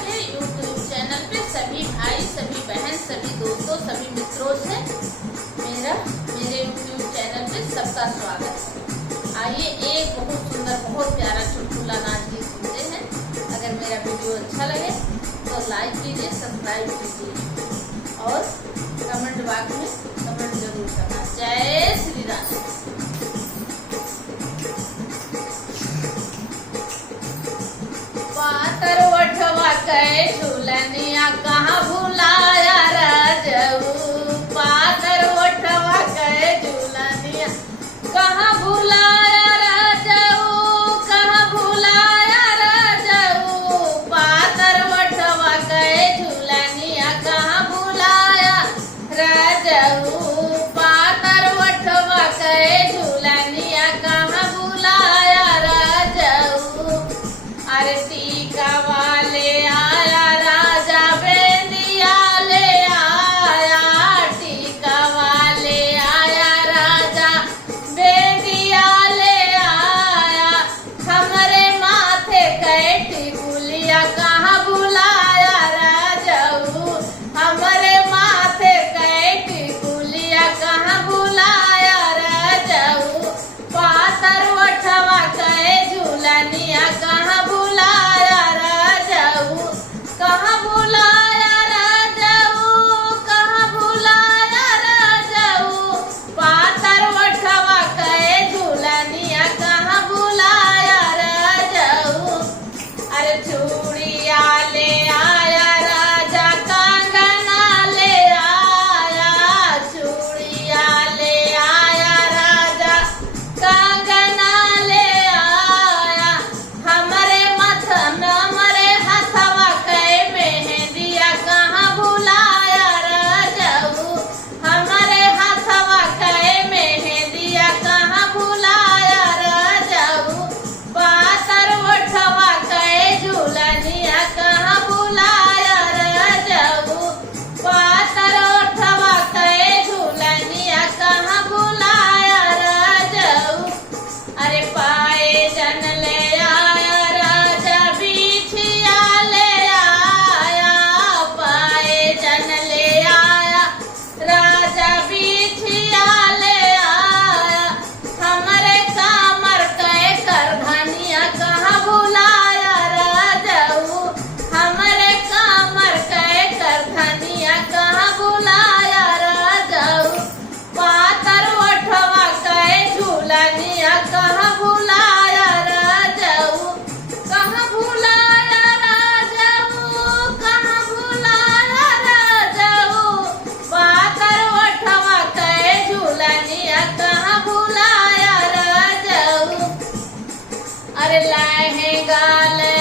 के YouTube channel पे सभी भाई, सभी बहन, सभी दोस्तों, सभी मित्रों से मेरे यूट्यूब चैनल पे सबका स्वागत है। आइए एक बहुत सुंदर, बहुत प्यारा चुटकुला नाच गीत सुनते हैं। अगर मेरा वीडियो अच्छा लगे तो लाइक कीजिए, सब्सक्राइब कीजिए और कमेंट बॉक्स में कमेंट जरूर करना। जय श्री राम। पातर वठवा कहे झूलनिया कहाँ भुलाया राजऊ। पातर वठवा कहे झूलनिया कहाँ भुलाया राजऊ, कहाँ भुलाया राजऊ। पातर वठवा कहे झूलनिया कहाँ भुलाया राजऊ। पातर वठवा कहे झूलनिया कहाँ भुलाया राजऊ। अरे टीका वाले आया राजा बेंदिया ले आया। टीका वाले आया राजा बेंदिया ले आया। हमरे माथे कहे टिकुलिया कहाँ बुलाया राजऊ। हमरे माथे कहे टिकुलिया कहाँ बुलाया राजऊ। पातर वठवा कहे झूलनिया कहाँ बुलाया राजऊ। कहाँ बुलाया राजऊ, कहाँ बुलाया राजऊ। पातर वठवा कहे झूलनिया कहाँ बुलाया राजऊ। अरे चूड़िया ले आया राजा कंगना ले आया। चूड़िया ले आया राजा कंगना ले आया। हमरे हथवा कहे मेहंदिया कहाँ बुलाया राजऊ। हमरे हथवा कहे मेहंदिया कहाँ बुलाया राजऊ। पातर वठवा कहे झूलनिया कहाँ बुलाया राजऊ। पातर वठवा कहे झूलनिया कहाँ बुलाया राजऊ। अरे पाए जन ले आया राजा बिछिया ले आया। पाए जन ले आया राजा बिछिया ले आया। हमरे कामर कहे करधनिया कहाँ बुलाया राजऊ। हमरे कामर कहे करधनिया कहाँ बुलाया राजऊ। पातर वठवा कहे झूलनिया कहाँ बुलाया राजऊ। कहाँ बुलाया राजऊ, कहाँ बुलाया राजऊ। पातर वठवा कहे झूलनिया कहाँ बुलाया राजऊ। अरे लहंगा ले